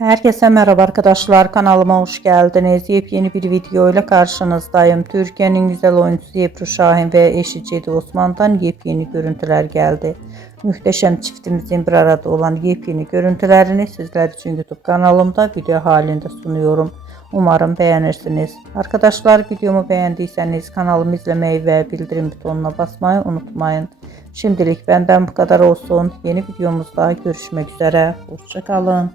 Herkese merhaba arkadaşlar, kanalıma hoş geldiniz. Yepyeni bir video ile karşınızdayım. Türkiye'nin güzel oyuncusu Ebru Şahin ve eşi Cedi Osman'dan yepyeni görüntüler geldi. Muhteşem çiftimizin bir arada olan yepyeni görüntülerini sizler için YouTube kanalımda video halinde sunuyorum. Umarım beğenirsiniz. Arkadaşlar, videomu beğendiyseniz kanalımı izlemeyi ve bildirim butonuna basmayı unutmayın. Şimdilik benden bu kadar olsun. Yeni videomuzda görüşmek üzere. Hoşça kalın.